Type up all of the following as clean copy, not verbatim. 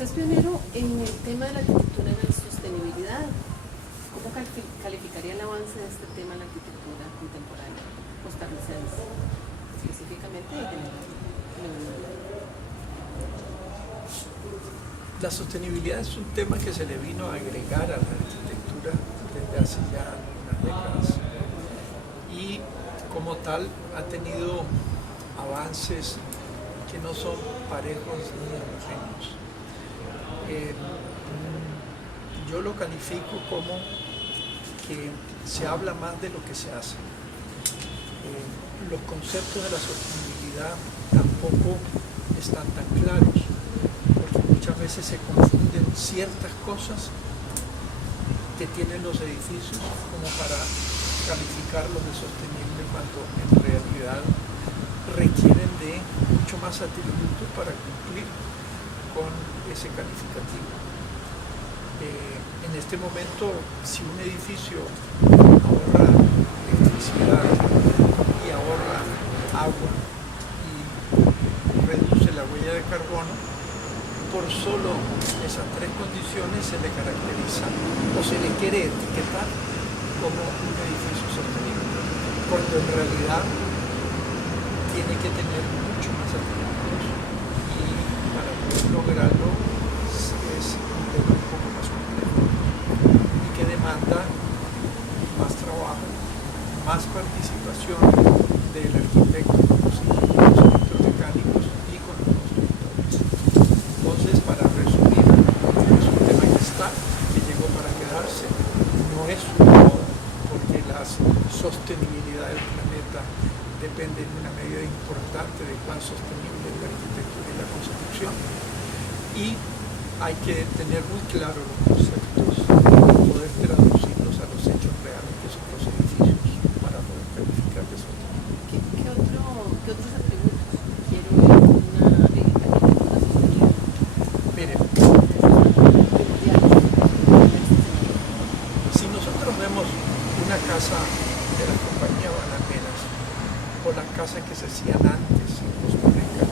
Usted es pionero en el tema de la arquitectura y la sostenibilidad. ¿Cómo calificaría el avance de este tema en la arquitectura contemporánea costarricense, específicamente y general? La sostenibilidad es un tema que se le vino a agregar a la arquitectura desde hace ya unas décadas y como tal ha tenido avances que no son parejos ni homogéneos. Yo lo califico como que se habla más de lo que se hace. Los conceptos de la sostenibilidad tampoco están tan claros, porque muchas veces se confunden ciertas cosas que tienen los edificios como para calificarlos de sostenibles cuando en realidad requieren de mucho más atributos para cumplir con ese calificativo. En este momento, si un edificio ahorra electricidad y ahorra agua y reduce la huella de carbono, por solo esas tres condiciones se le caracteriza o se le quiere etiquetar como un edificio sostenible, cuando en realidad tiene que tener mucho más atributos y para poder lograrlo es un tema un poco más complejo y que demanda más trabajo, más participación del arquitecto con los ingenieros electromecánicos y con los constructores. Entonces, para resumir, es un tema que está, que llegó para quedarse, no es una moda, porque la sostenibilidad del planeta depende de una medida importante de cuán sostenible es la arquitectura y la construcción. Y hay que tener muy claro los conceptos para poder traducirlos a los hechos reales que son los edificios para poder calificar de sostenible. ¿Qué otros atributos quiere una arquitectura sostenible? Miren, si nosotros vemos una casa de la compañía Banameras o las casas que se hacían antes en Costa Rica,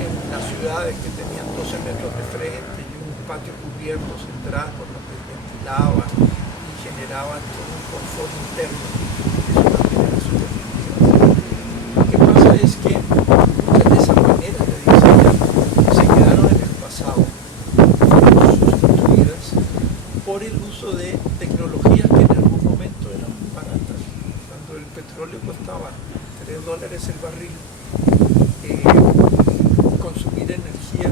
en las ciudades que tenían 12 metros de frente y un patio cubierto central por donde ventilaban y generaban todo un confort interno, eso también era sostenibilidad. Lo que pasa es que muchas de esas maneras de diseñar se quedaron en el pasado, fueron sustituidas por el uso de tecnologías que en algún momento eran muy baratas. Cuando el petróleo costaba $3 el barril, consumir energía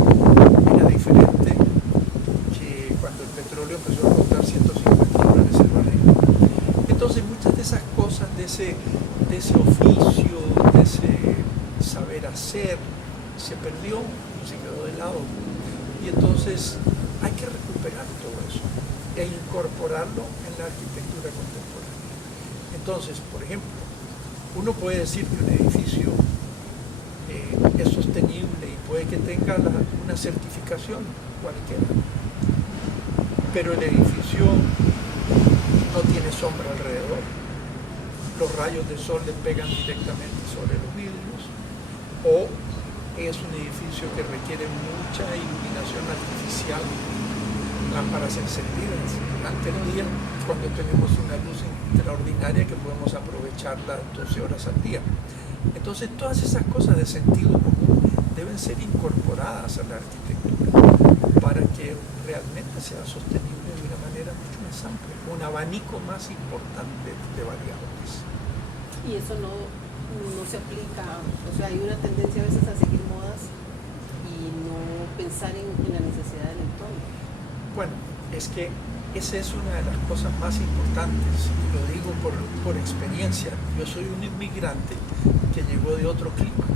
era diferente que cuando el petróleo empezó a costar $150 el barril. Entonces muchas de esas cosas, de ese oficio, de ese saber hacer, se perdió, se quedó de lado. Y entonces hay que recuperar todo eso e incorporarlo en la arquitectura contemporánea. Entonces, por ejemplo, uno puede decir que un edificio es sostenible y puede que tenga una certificación cualquiera, pero el edificio no tiene sombra alrededor, los rayos del sol le pegan directamente sobre los vidrios, o es un edificio que requiere mucha iluminación artificial, lámparas encendidas durante el día, cuando tenemos una luz extraordinaria que podemos aprovecharla 12 horas al día. Entonces todas esas cosas de sentido común deben ser incorporadas a la arquitectura para que realmente sea sostenible de una manera mucho más amplia, un abanico más importante de variables. Y eso no se aplica, o sea, hay una tendencia a veces a seguir modas y no pensar en la necesidad del entorno. Bueno, es que esa es una de las cosas más importantes, y lo digo por experiencia. Yo soy un inmigrante que llegó de otro clima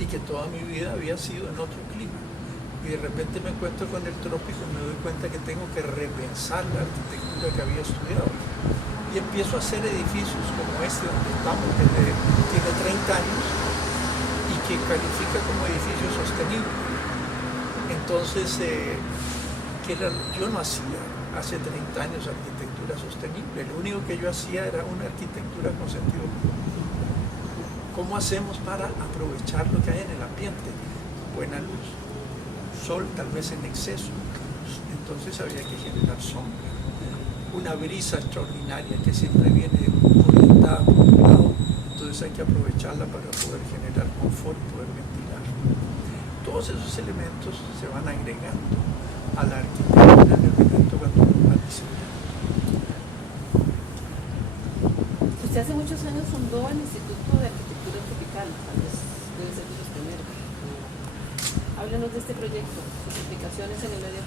y que toda mi vida había sido en otro clima. Y de repente me encuentro con el trópico y me doy cuenta que tengo que repensar la arquitectura que había estudiado. Y empiezo a hacer edificios como este donde estamos, que tiene 30 años y que califica como edificio sostenible. Entonces, yo no hacía hace 30 años arquitectura sostenible, lo único que yo hacía era una arquitectura con sentido común. ¿Cómo hacemos para aprovechar lo que hay en el ambiente? Buena luz, sol tal vez en exceso, entonces habría que generar sombra. Una brisa extraordinaria que siempre viene orientada por un lado, entonces hay que aprovecharla para poder generar confort y poder ventilar. Todos esos elementos se van agregando a la arquitectura en el momento cuando uno va diseñando. Usted hace muchos años fundó el Instituto de Arquitectura Tropical, tal vez debe ser de los primeros. Háblenos de este proyecto, sus implicaciones en el medio